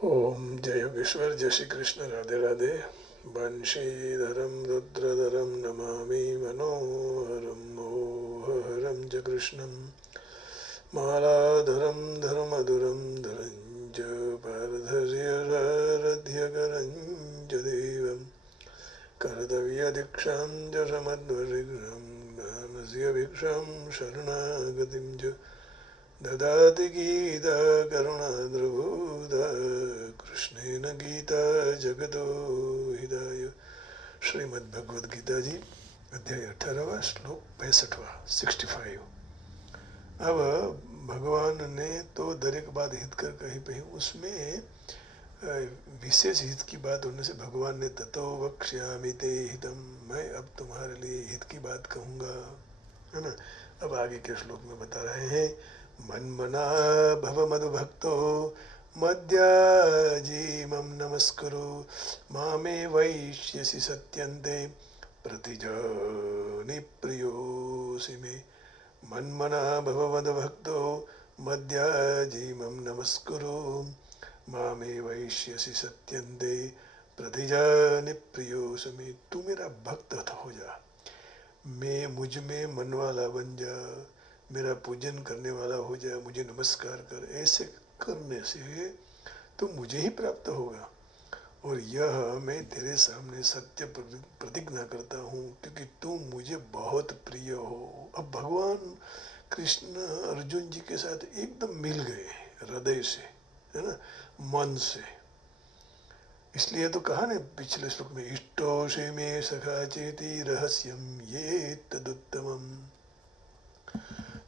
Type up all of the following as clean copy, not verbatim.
ओम जय योगेश्वर, जय श्री कृष्ण, राधे राधे। बंशीधरम रुद्रधरम नमामि मनोहरम मोहहरम च कृष्णम मालाधरम धर्मधुरम धरं च पार्थस्याराध्यकरं च देवं कर्तव्यदीक्षां च समध्वरिग्रहं ज्ञानस्य भिक्षां शरणागतिं च ददाति गीता करुणाद्रभूता कृष्णेन गीता जगतो हिताय। श्रीमद्भगवद गीता जी, अध्याय 18वां, श्लोक 65वां, 65। अब भगवान ने तो दरेक बात हित कर कही, उसमें विशेष हित की बात होने से भगवान ने ततो वक्ष्यामि ते हितम, मैं अब तुम्हारे लिए हित की बात कहूँगा, है ना। अब आगे के श्लोक में बता रहे हैं, मन्मना भव मधुभक्तो मद्याजीमं नमस्कुरु मामे वैश्यसि सत्यन्ते प्रतिजानि प्रियोऽसि मे। मन्मना भव मधुभक्तो मद्याजीमं नमस्कुरु मामे वैश्यसि सत्यन्ते प्रतिजानि प्रियोऽसि मे। तू मेरा भक्त हो जा, मैं मुझ में मन वाला बन जा, मेरा पूजन करने वाला हो जा, मुझे नमस्कार कर। ऐसे करने से तो मुझे ही प्राप्त होगा। और यह मैं तेरे सामने सत्य प्रतिज्ञा करता हूँ, क्योंकि तू मुझे बहुत प्रिय हो। अब भगवान कृष्ण अर्जुन जी के साथ एकदम मिल गए हृदय से, है ना, मन से। इसलिए तो कहा ना पिछले श्लोक में, इष्टोषे में सखा चेति रहस्यम ये तदुत्तमम।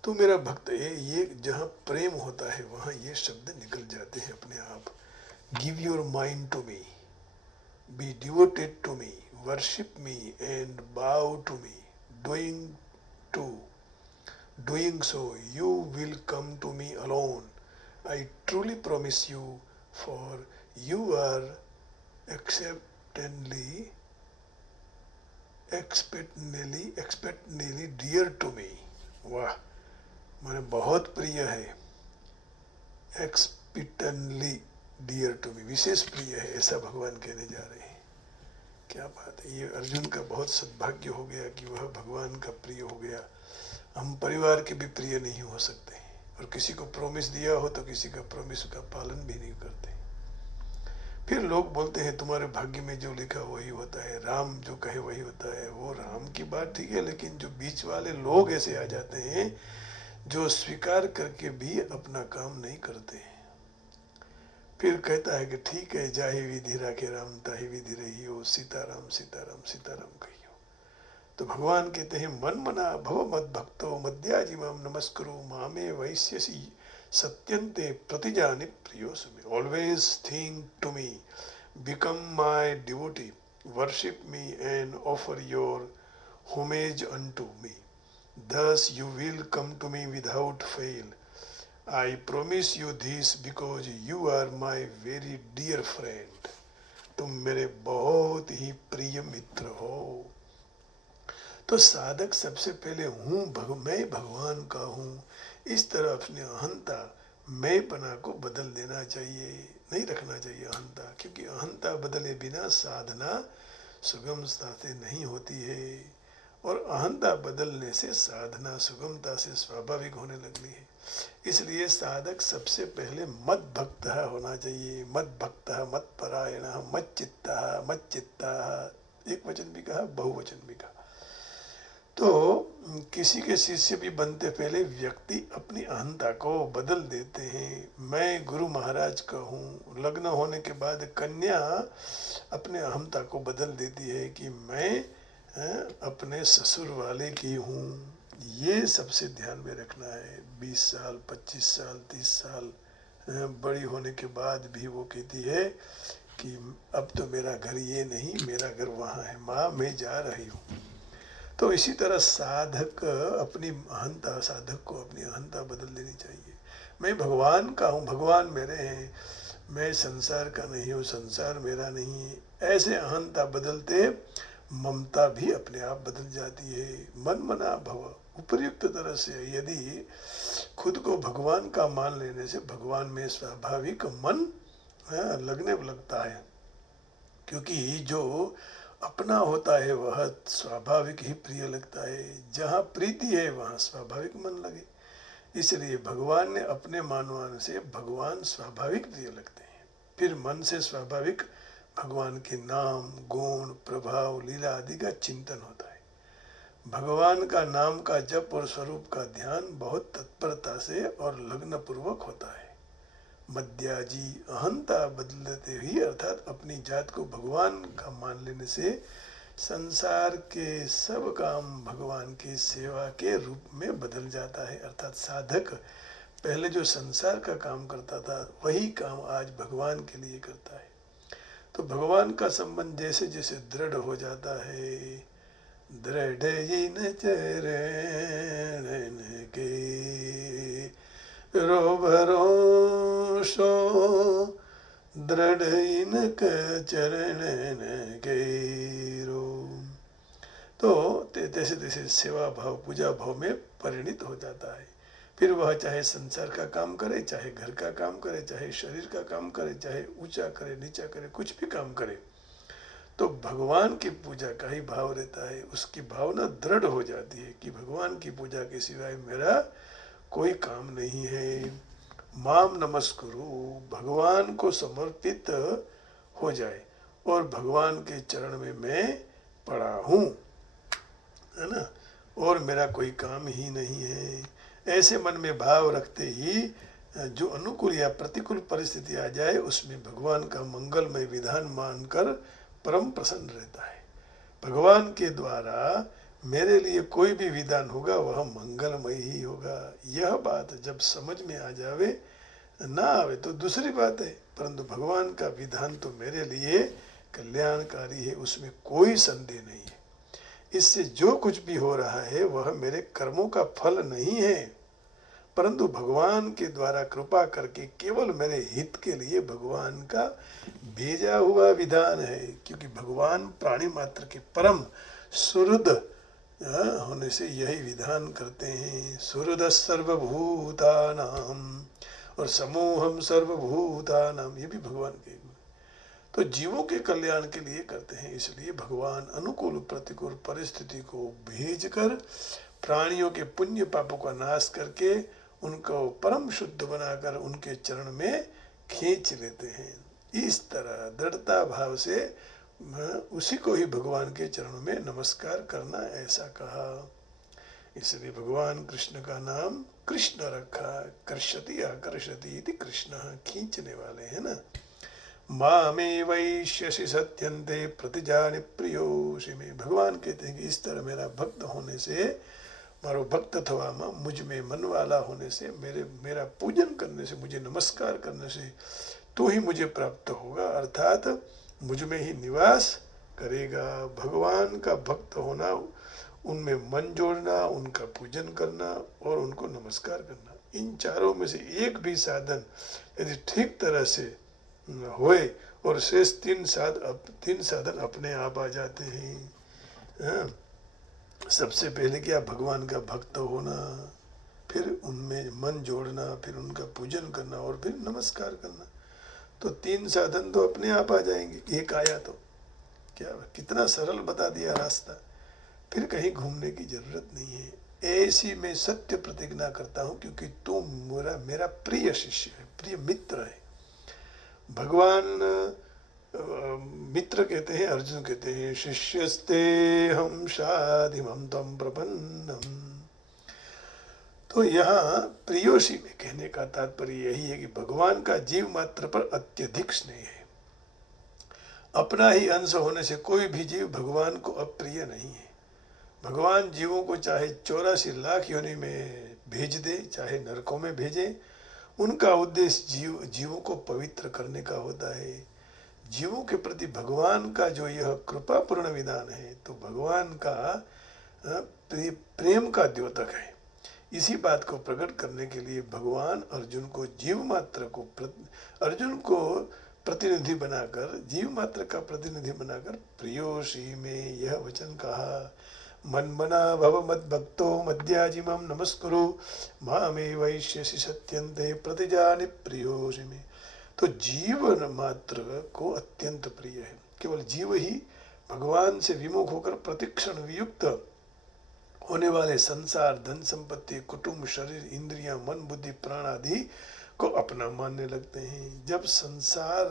तो मेरा भक्त है, ये जहाँ प्रेम होता है वहाँ ये शब्द निकल जाते हैं अपने आप। Give your mind to me, be devoted to me, worship me and bow to me, doing so you will come to me alone. I truly promise you, for you are expectantly dear to me। वाह, माने बहुत प्रिय है। एक्सपिटनली dear to me, विशेष प्रिय है, ऐसा भगवान कहने जा रहे हैं। क्या बात है, ये अर्जुन का बहुत सद्भाग्य हो गया कि वह भगवान का प्रिय हो गया। हम परिवार के भी प्रिय नहीं हो सकते, और किसी को प्रॉमिस दिया हो तो किसी का प्रॉमिस का पालन भी नहीं करते। फिर लोग बोलते हैं तुम्हारे भाग्य में जो लिखा वही होता है, राम जो कहे वही होता है। वो राम की बात ठीक है, लेकिन जो बीच वाले लोग ऐसे आ जाते हैं जो स्वीकार करके भी अपना काम नहीं करते। फिर कहता है कि ठीक है, जाहि विधि राखे राम ताहि विधि रही हो, सीताराम सीताराम सीताराम कहियो। तो भगवान कहते हैं, मन मना भव मद भक्तो मद्याजिमाम नमस्कुरु मामे वैश्यसि सत्यन्ते प्रतिजानि प्रियोऽसि मे। Always think to me, become my devotee, worship me and offer your homage unto me. Thus you will come to me without fail. I promise you this because you are my very dear friend. तुम मेरे बहुत ही प्रिय मित्र हो। तो साधक सबसे पहले मैं भगवान का हूँ, इस तरह अपनी अहंता, मैं पना को बदल देना चाहिए, नहीं रखना चाहिए अहंता। क्योंकि अहंता बदले बिना साधना सुगमता से नहीं होती है, और अहंता बदलने से साधना सुगमता से स्वाभाविक होने लगती है। इसलिए साधक सबसे पहले मद भक्त होना चाहिए। मद भक्त, मत परायण, मत चित्ता, एक वचन भी कहा, बहुवचन भी कहा। तो किसी के शिष्य भी बनते पहले व्यक्ति अपनी अहंता को बदल देते हैं। मैं गुरु महाराज का हूँ, लग्न होने के बाद कन्या अपने अहंता को बदल देती है कि मैं अपने ससुर वाले की हूँ। ये सबसे ध्यान में रखना है। 20 साल 25 साल 30 साल बड़ी होने के बाद भी वो कहती है कि अब तो मेरा घर ये नहीं, मेरा घर वहाँ है, माँ मैं जा रही हूँ। तो इसी तरह साधक को अपनी अहंता बदल देनी चाहिए। मैं भगवान का हूँ, भगवान मेरे हैं, मैं संसार का नहीं हूँ, संसार मेरा नहीं है। ऐसे अहंता बदलते ममता भी अपने आप बदल जाती है। मन मना भव, उपयुक्त तरह से यदि खुद को भगवान का मान लेने से भगवान में स्वाभाविक मन लगने लगता है, क्योंकि जो अपना होता है वह स्वाभाविक ही प्रिय लगता है। जहाँ प्रीति है वहाँ स्वाभाविक मन लगे। इसलिए भगवान ने अपने मानवान से भगवान स्वाभाविक प्रिय लगते हैं। फिर मन से स्वाभाविक भगवान के नाम, गुण, प्रभाव, लीला आदि का चिंतन होता है। भगवान का नाम का जप और स्वरूप का ध्यान बहुत तत्परता से और लग्न पूर्वक होता है। मध्याजी अहंता बदलते ही, अर्थात अपनी जात को भगवान का मान लेने से संसार के सब काम भगवान की सेवा के रूप में बदल जाता है। अर्थात साधक पहले जो संसार का काम करता था वही काम आज भगवान के लिए करता है। तो भगवान का संबंध जैसे जैसे दृढ़ हो जाता है, दृढ़ जिन चरण के रो भरोसो, दृढ़ इनक चरण के रो। तो तैसे तैसे सेवा भाव, पूजा भाव में परिणित हो जाता है। फिर वह चाहे संसार का काम करे, चाहे घर का काम करे, चाहे शरीर का काम करे, चाहे ऊंचा करे नीचा करे, कुछ भी काम करे, तो भगवान की पूजा का ही भाव रहता है। उसकी भावना दृढ़ हो जाती है कि भगवान की पूजा के सिवाय मेरा कोई काम नहीं है। माम नमस्कुरु, भगवान को समर्पित हो जाए और भगवान के चरण में मैं पड़ा हूँ, है ना, और मेरा कोई काम ही नहीं है। ऐसे मन में भाव रखते ही जो अनुकूल या प्रतिकूल परिस्थिति आ जाए उसमें भगवान का मंगलमय विधान मानकर परम प्रसन्न रहता है। भगवान के द्वारा मेरे लिए कोई भी विधान होगा वह मंगलमय ही होगा। यह बात जब समझ में आ जावे, ना आवे तो दूसरी बात है, परंतु भगवान का विधान तो मेरे लिए कल्याणकारी है, उसमें कोई संदेह नहीं है। इससे जो कुछ भी हो रहा है वह मेरे कर्मों का फल नहीं है, परंतु भगवान के द्वारा कृपा करके केवल मेरे हित के लिए भगवान का भेजा हुआ विधान है। क्योंकि भगवान प्राणी मात्र के परम सुहृद होने से यही विधान करते हैं। सुहृद सर्वभूतानाम और समूहम सर्वभूतानाम, ये भी भगवान के गुण। तो जीवों के कल्याण के लिए करते हैं। इसलिए भगवान अनुकूल प्रतिकूल परिस्थिति को भेजकर प्राणियों के पुण्य पापों का नाश करके उनको परम शुद्ध बनाकर उनके चरण में खींच लेते हैं। इस तरह दृढ़ता भाव से उसी को ही भगवान के चरणों में नमस्कार करना, ऐसा कहा। इसलिए भगवान कृष्ण का नाम कृष्ण रखा। कर्षति आकर्षति इति कृष्ण, खींचने वाले, है ना। मामे वैश्यसि सत्यन्ते प्रतिजानि प्रियोषि में, भगवान कहते हैं कि इस तरह मेरा भक्त होने से, मारो भक्त अथवा मुझ में मन वाला होने से, मेरा पूजन करने से, मुझे नमस्कार करने से तो ही मुझे प्राप्त होगा, अर्थात मुझ में ही निवास करेगा। भगवान का भक्त होना, उनमें मन जोड़ना, उनका पूजन करना और उनको नमस्कार करना, इन चारों में से एक भी साधन यदि ठीक तरह से होए और शेष तीन साधन अपने आप आ जाते हैं। सबसे पहले क्या, भगवान का भक्त होना, फिर उनमें मन जोड़ना, फिर उनका पूजन करना और फिर नमस्कार करना, तो तीन साधन तो अपने आप आ जाएंगे। एक आया तो क्या, कितना सरल बता दिया रास्ता, फिर कहीं घूमने की जरूरत नहीं है। ऐसी मैं सत्य प्रतिज्ञा करता हूँ, क्योंकि तू मेरा प्रिय शिष्य है, प्रिय मित्र है। भगवान मित्र कहते हैं, अर्जुन कहते हैं शिष्यस्ते हम शाधिमं त्वं प्रपन्नम। तो यहाँ प्रियोषी में कहने का तात्पर्य यही है कि भगवान का जीव मात्र पर अत्यधिक स्नेह है। अपना ही अंश होने से कोई भी जीव भगवान को अप्रिय नहीं है। भगवान जीवों को चाहे 84 लाख योनि में भेज दे, चाहे नरकों में भेजे, उनका उद्देश्य जीवों को पवित्र करने का होता है। जीवों के प्रति भगवान का जो यह कृपापूर्ण विधान है, तो भगवान का प्रेम का द्योतक है। इसी बात को प्रकट करने के लिए भगवान अर्जुन को जीव मात्र को अर्जुन को प्रतिनिधि बनाकर, जीव मात्र का प्रतिनिधि बनाकर प्रियोषी में यह वचन कहा। मन बना भव मद भक्तो मध्याजिमं नमस्कुरु मामे वैश्यसि सत्यन्ते प्रतिजानि प्रियोषि में। तो जीवन मात्र को अत्यंत प्रिय है। केवल जीव ही भगवान से विमुख होकर प्रतिक्षण वियुक्त होने वाले संसार, धन संपत्ति, कुटुंब, शरीर, इंद्रियां, मन, बुद्धि, प्राण आदि को अपना मानने लगते हैं। जब संसार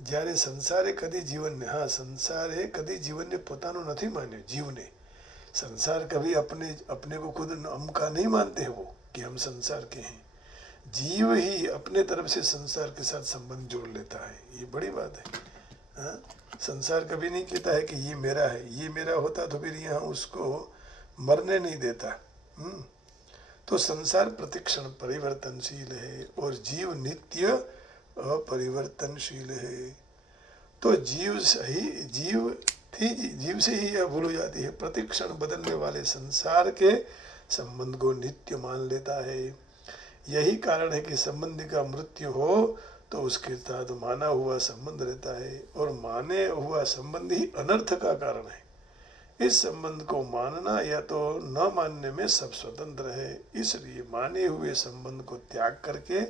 જ્યારે સંસારે કદી જીવનને, હા સંસારે કદી જીવનને પોતાનું નથી માન્યું। જીવને संसार कभी अपने अपने को खुद हम का नहीं मानते हैं वो कि हम संसार के हैं। जीव ही अपने तरफ से संसार के साथ संबंध जोड़ लेता है, ये बड़ी बात है। हाँ? संसार कभी नहीं कहता है कि ये मेरा है, ये मेरा होता तो फिर यहाँ उसको मरने नहीं देता। तो संसार प्रतिक्षण परिवर्तनशील है और जीव नित्य अपरिवर्तनशील है। तो जीव से ही यह भूल हो जाती है। प्रतिक्षण बदलने वाले संसार के संबंध को नित्य मान लेता है। यही कारण है कि संबंधी का मृत्यु हो तो उसके साथ माना हुआ संबंध रहता है और माने हुआ संबंध ही अनर्थ का कारण है। इस संबंध को मानना या तो न मानने में सब स्वतंत्र है। इसलिए माने हुए संबंध को त्याग करके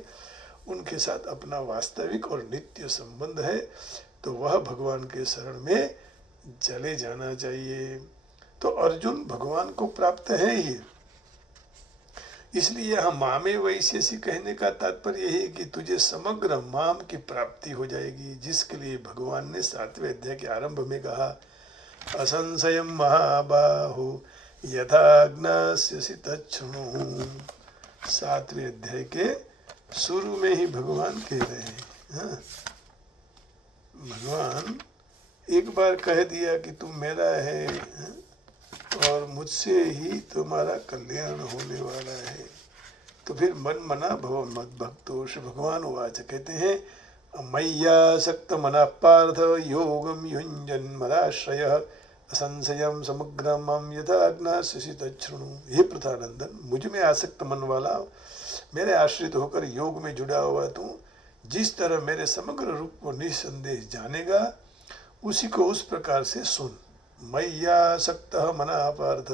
उनके साथ अपना वास्तविक और नित्य संबंध है तो वह भगवान के शरण में चले जाना चाहिए। तो अर्जुन भगवान को प्राप्त है ही, इसलिए यहाँ मामे वैश्यसी कहने का तात्पर्य है कि तुझे समग्र माम की प्राप्ति हो जाएगी, जिसके लिए भगवान ने 7वें अध्याय के आरंभ में कहा असंशयम महाबाहु यथाग्नास्यसि तच्छृणु। 7वें अध्याय के शुरू में ही भगवान कह रहे हैं। भगवान एक बार कह दिया कि तुम मेरा है और मुझसे ही तुम्हारा कल्याण होने वाला है, तो फिर मन मना भव मद भक्तोष। भगवान वाच कहते हैं मय्यासक्त मना पार्थ योगम युञ्जन मदाश्रय असंशयम समग्रम यथाग्नास्यसि तच्छृणु। हे प्रथानंदन, मुझ में आसक्त मन वाला, मेरे आश्रित होकर योग में जुड़ा हुआ तू जिस तरह मेरे समग्र रूप को निसंदेह जानेगा, उसी को उस प्रकार से सुन। मय्यासक्तः मना पार्थ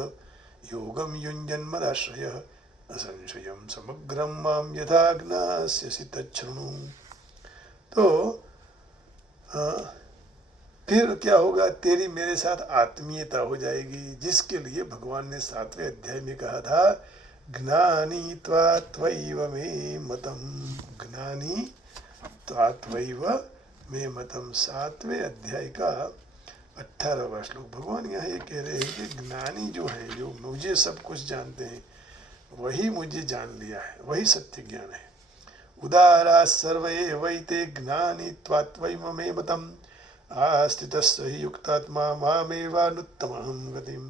योगम युञ्जन मदाश्रय असंशयम समग्रम माम यथाग्नास्यसि तच्छृणु। तो फिर क्या होगा, तेरी मेरे साथ आत्मीयता हो जाएगी, जिसके लिए भगवान ने 7वें अध्याय में कहा था ज्ञानी त्वात्वैव मे मतम। ज्ञानी त्वात्वैव मे मतम, 7वें अध्याय का 18वां श्लोक। भगवान यहाँ ये कह रहे हैं कि ज्ञानी जो है, जो मुझे सब कुछ जानते हैं, वही मुझे जान लिया है, वही सत्य ज्ञान है। उदारा सर्वे वैते ज्ञानी त्वात्वैव मे मतम आस्थितस्य हि युक्तात्मा मामेवानुत्तमहं गतिम।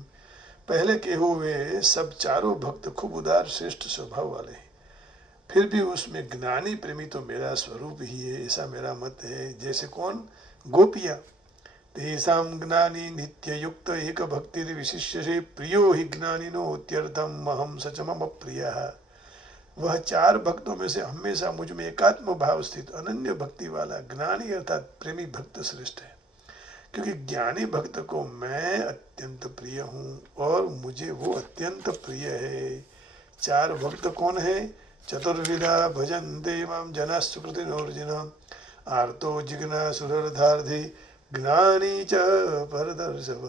पहले के हुए सब चारों भक्त खूब उदार श्रेष्ठ स्वभाव वाले हैं, फिर भी उसमें ज्ञानी प्रेमी तो मेरा स्वरूप ही है, ऐसा मेरा मत है। जैसे कौन? गोपियाँ। तेषां ज्ञानी नित्य युक्त एक भक्ति विशिष्य प्रियो ही ज्ञानिनो इत्यर्थम अहम सच मम प्रियः। वह 4 भक्तों में से हमेशा मुझ में एकात्म भाव स्थित अनन्य भक्ति वाला ज्ञानी अर्थात प्रेमी भक्त श्रेष्ठ है, क्योंकि ज्ञानी भक्त को मैं अत्यंत प्रिय हूँ और मुझे वो अत्यंत प्रिय है। 4 भक्त कौन है? चतुर्विधा भजन्ते मां जनाः सुकृतिनोर्जुन आर्तो जिज्ञासुरर्थार्थी ज्ञानी च परदर्शभ।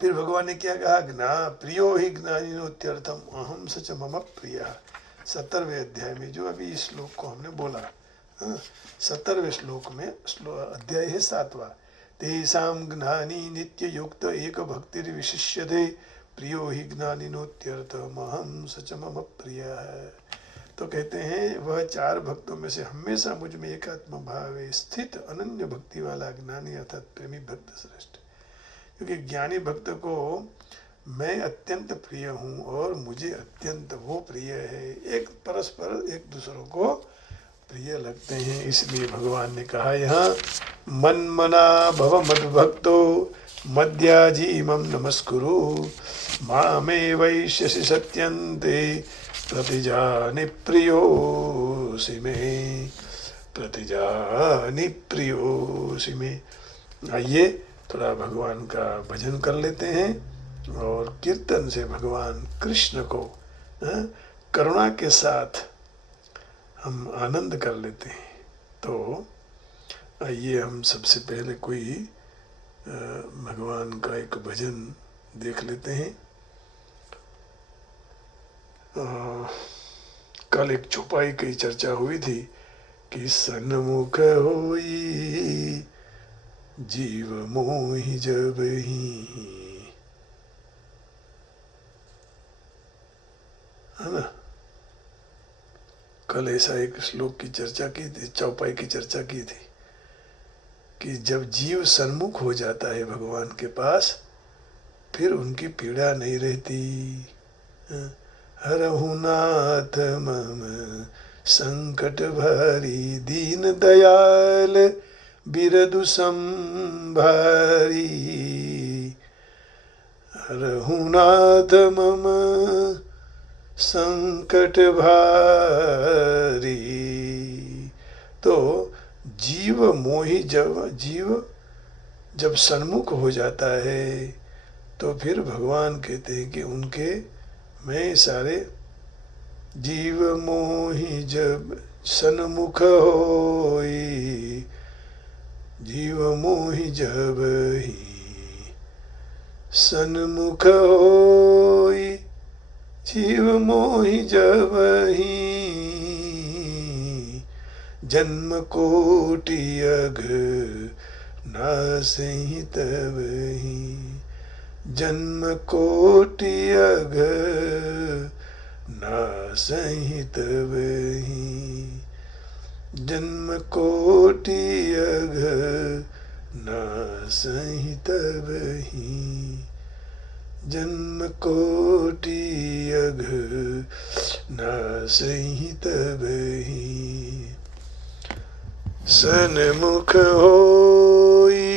फिर भगवान ने क्या कहा? प्रियो ही ज्ञानिनोत्यर्थम अहम सच मम प्रियः। 17वें अध्याय में जो अभी इस श्लोक को हमने बोला, 17वें श्लोक में अध्याय है 7वां। तेषां ज्ञानी नित्य युक्त एक भक्ति विशिष्यते प्रियो ही ज्ञानिनोत्यर्थम अहम सच मम प्रियः। तो कहते हैं वह 4 भक्तों में से हमेशा मुझ में एकात्म भाव स्थित अनन्य भक्ति वाला ज्ञानी अर्थात प्रेमी भक्त श्रेष्ठ, क्योंकि ज्ञानी भक्त को मैं अत्यंत प्रिय हूँ और मुझे अत्यंत वो प्रिय है। एक परस्पर एक दूसरों को प्रिय लगते हैं। इसलिए भगवान ने कहा यहाँ मन मना भव मद्भक्तो मद्याजीमं नमस्कुरु मामे वैश्यसि सत्यन्ते प्रतिजानि प्रियोऽसि मे। प्रतिजानि प्रियोऽसि मे। आइए थोड़ा भगवान का भजन कर लेते हैं और कीर्तन से भगवान कृष्ण को करुणा के साथ हम आनंद कर लेते हैं। तो आइए हम सबसे पहले कोई भगवान का एक भजन देख लेते हैं। कल एक चौपाई की चर्चा हुई थी कि सन्मुख होई जीव मोहि जब ही, है ना। कल ऐसा एक श्लोक की चर्चा की थी, चौपाई की चर्चा की थी कि जब जीव सन्मुख हो जाता है भगवान के पास, फिर उनकी पीड़ा नहीं रहती। हरहु नाथ मम संकट भारी, दीन दयाल बिरदु संभारी। हरहु नाथ मम संकट भारी। तो जीव मोहि जब सन्मुख हो जाता है तो फिर भगवान कहते हैं कि उनके मैं सारे जीव मोहि जब सन्मुख होई, जीव मोहि जब ही सन्मुख होई, जीव मोहि जब ही जन्म कोटि अघ नासहि तब ही, जन्म कोटि अघ नासहि तब ही, जन्म कोटि अघ नासहि तब ही, जन्म कोटि अघ नासहि तब ही। सन्मुख होई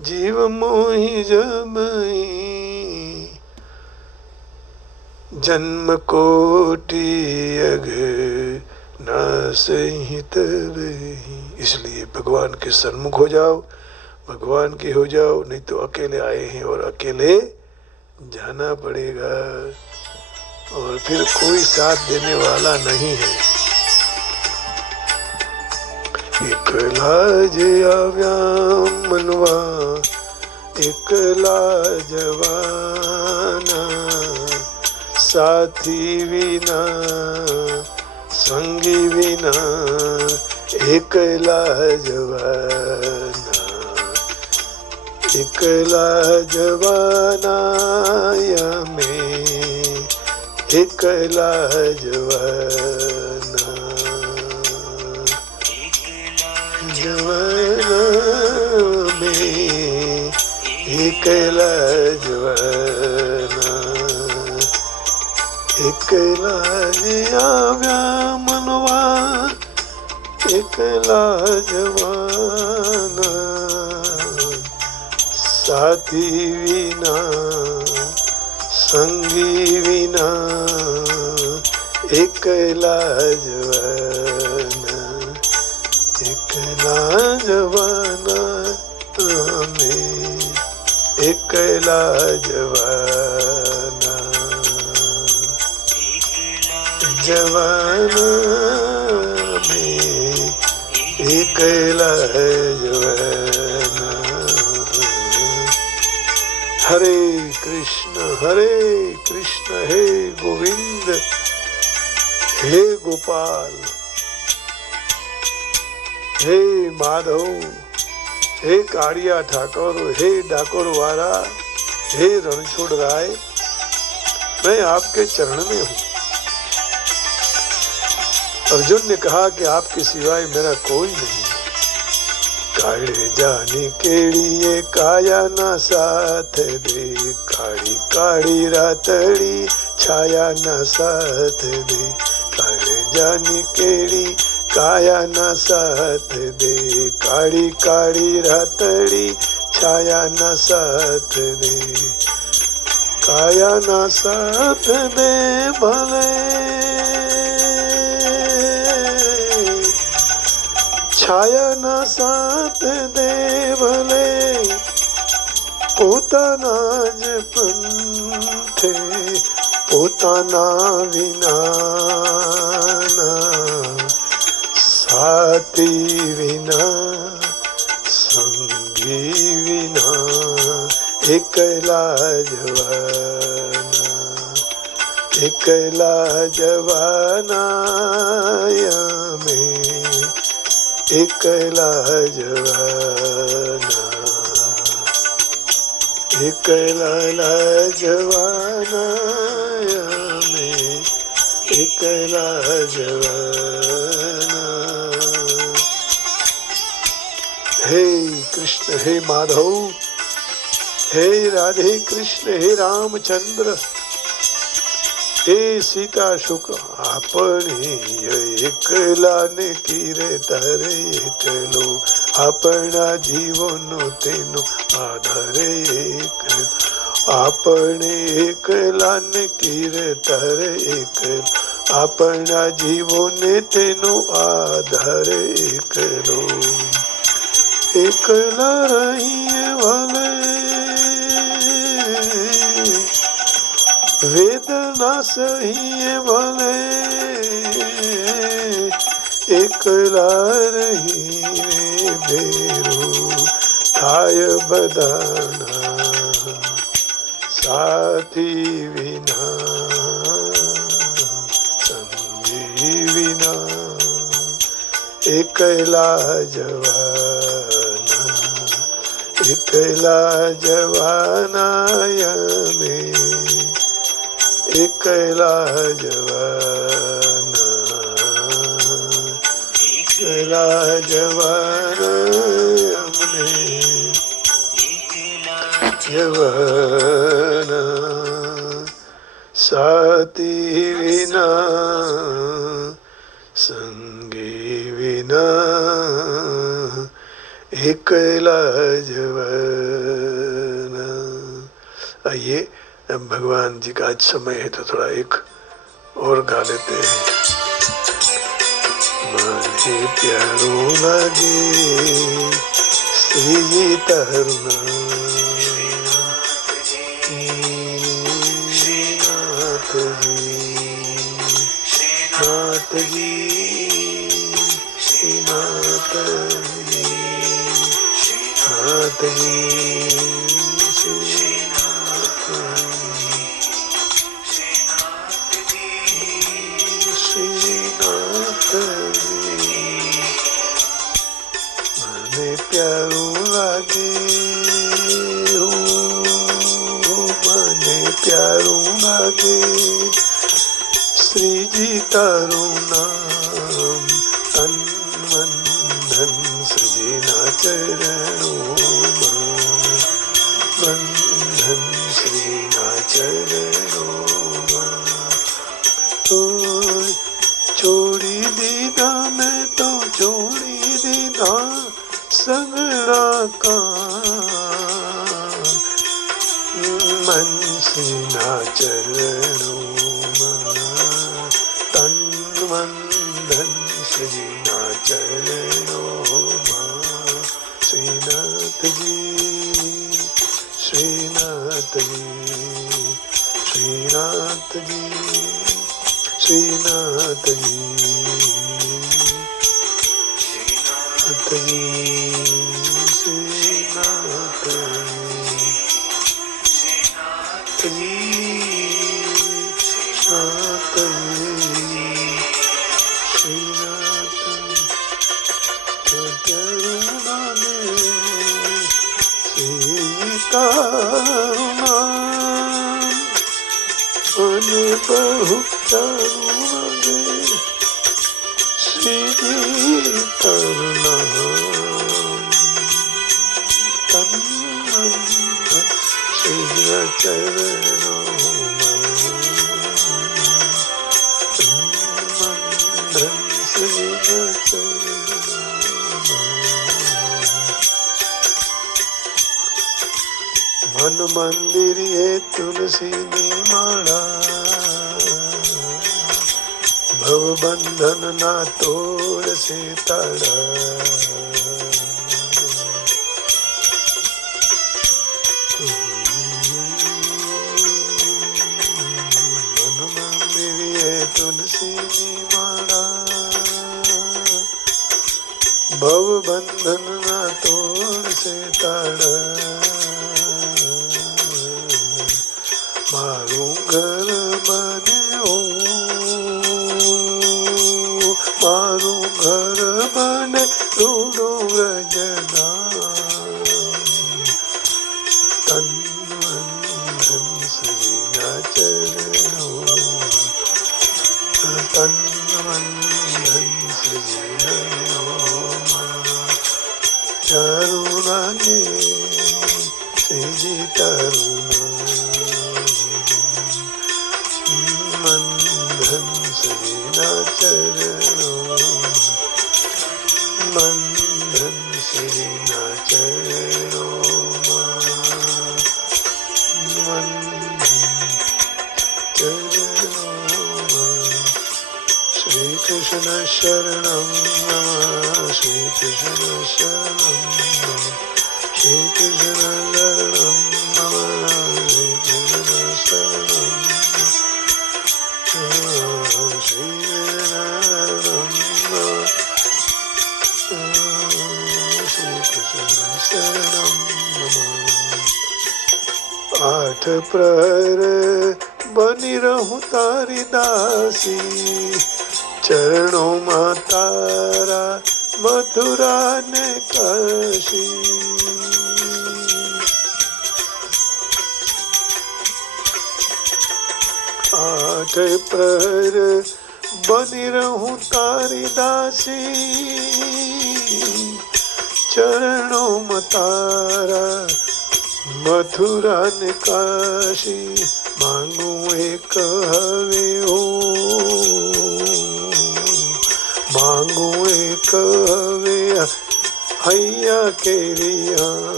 जीव मोहि जब ही, जन्म कोटि अघ नासहि तब ही। इसलिए भगवान के सन्मुख हो जाओ, भगवान के हो जाओ, नहीं तो अकेले आए हैं और अकेले जाना पड़ेगा, और फिर कोई साथ देने वाला नहीं है। एकला जे आव्या मनवा एकला जवाना, साथी विना संगी विना एकला जवाना, एकला जवाना में एकला जवाना, जवाना में एकला जवाना, एकला आव्या मनवा एकला जवाना, साथी विना संगी विना एकला जवाना, एकला जवाना में एकला जवाना, जवाना में एकला जवाना। हरे कृष्ण हे गोविंद हे गोपाल, हे माधव, हे काड़िया ठाकुर, हे डाकुर वाला, हे रणछोड़ राय, मैं आपके चरण में हूँ। अर्जुन ने कहा कि आपके सिवाय मेरा कोई नहीं। काड़े जानी केड़िए काया ना साथ दे, काड़ी काड़ी रातड़ी छाया ना साथ दे, काड़े जानी केड़ी काया ना साथ दे, काड़ी काड़ी रातड़ी छाया ना साथ दे, काया ना साथ दे भले छाया ना साथ दे भले, पोताना ज पंथे पोताना विना ना। साथी विना संगी विना एकला जवाना यमे एकला जवाना यमे एकला जवाना। हे कृष्ण, हे माधव, हे राधे कृष्ण, हे रामचंद्र, हे सीता शुक, આપણે એકલાને કીર્તરે એકલો, આપણા જીવનનો તેનો આધારે એકલો, આપણે એકલાને કીર્તરે એકલો, આપણા જીવોને તેનો આધારે એકલો, એકલા રહીએ ભલે વેદના સહીએ ભલે, એકલા રહીને ભેરો થાય બધાના, સાથી વિના સંગી વિના એકલા જવાના યમે એકલા જવાના અમને જવાના, સાથી વિના સંગી વિના एकला जवाना। आइए अब भगवान जी का आज समय है तो थोड़ा एक और गा लेते हैं। माने प्यारो लागे श्री जी तरुणा, श्रीनाथ जी, श्रीनाथ जी, नाथ जी, श्रीनाथ जी, મને પ્યારું લાગે, મને પ્યારું લાગે શ્રીજી તારું નામ, તન મન ધન શ્રીના ચરણોમાં, બંધન શ્રીના ચરણોમાં, છોડી દીધા મેં તો છોડી દીધા સગળા કામ, મન શ્રીના ચરણોમાં, તન મન ધન શ્રીના ચરણોમાં, શ્રીનાથજી, શ્રીનાથજી, શ્રીનાથજી, શ્રીનાથજી, અને બહુ તારું લાગે શ્રીજી તારું નામ, તન મન શ્રીના ચરણોમાં, ધન શ્રીના ચરણોમાં, મન મંદિરે તુલસીની માળા, ભવ બંધન ના તોડશે તાળા, મન મંદિરે તુલસીની માળા, ભવ બંધન ના તોડશે તાળા, મારું ઘર બને ઓ, મારું ઘર બને રૂડો વ્રજધામ, તન મન ધન શ્રીના ચરણો, તન મન ધન શ્રીના કરુણાને શ્રીજી કરુણા, મન ધન શ્રીના ચરણો, મન ધન શ્રીના ચરણોમાં, મન ધન ચરણોમાં. શ્રી કૃષ્ણ શરણમ નમઃ, શ્રી કૃષ્ણ શરણમ નમઃ, શ્રી કૃષ્ણ શરણમ નમઃ, શ્રી કૃષ્ણ શરણમ નમઃ, શ્રી શરણમ નમઃ, શ્રી કૃષ્ણ શરણમ નમઃ. આઠ પ્રહર બની રહું તારી દાસી, ચરણોમાં તારા મથુરા ને કાશી. આઠ પ્રહર બની રહું તારી દાસી, ચરણોમાં તારા મથુરા ને કાશી. માંગું એક હવે હો, માંગું એક હવે હૈયા કેરિયા,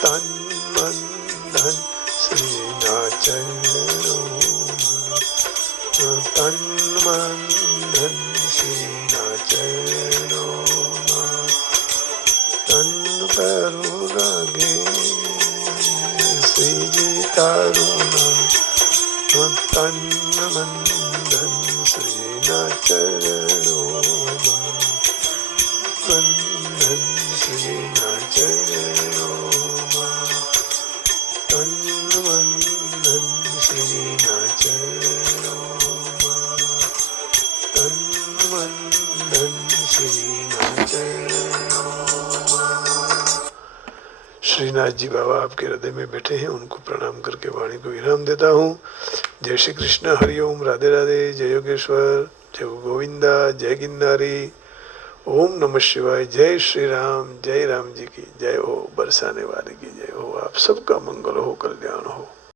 તન મન ધન શ્રીના ચરણોમાં, તન મન ધન શ્રીના ચરણોમાં, તન પેરું લાગે શ્રીજી તારું નામ, તન મન ધન શ્રીના ચરણોમાં, મન ધન શ્રીના ચરણોમાં, તન મન ધન શ્રીના ચરણોમાં, તન મન ધન શ્રીના ચરણોમાં. श्रीनाथ जी बाबा आपके हृदय में बैठे हैं, उनको प्रणाम करके वाणी को विराम देता हूँ. जय श्री कृष्ण, हरिओम, राधे राधे, जय योगेश्वर, जय गोविंदा, जय गिरनारी, ओम नमः शिवाय, जय श्री राम, जय राम जी की जय हो, बरसाने वाले की जय हो. आप सबका मंगल हो, कल्याण हो.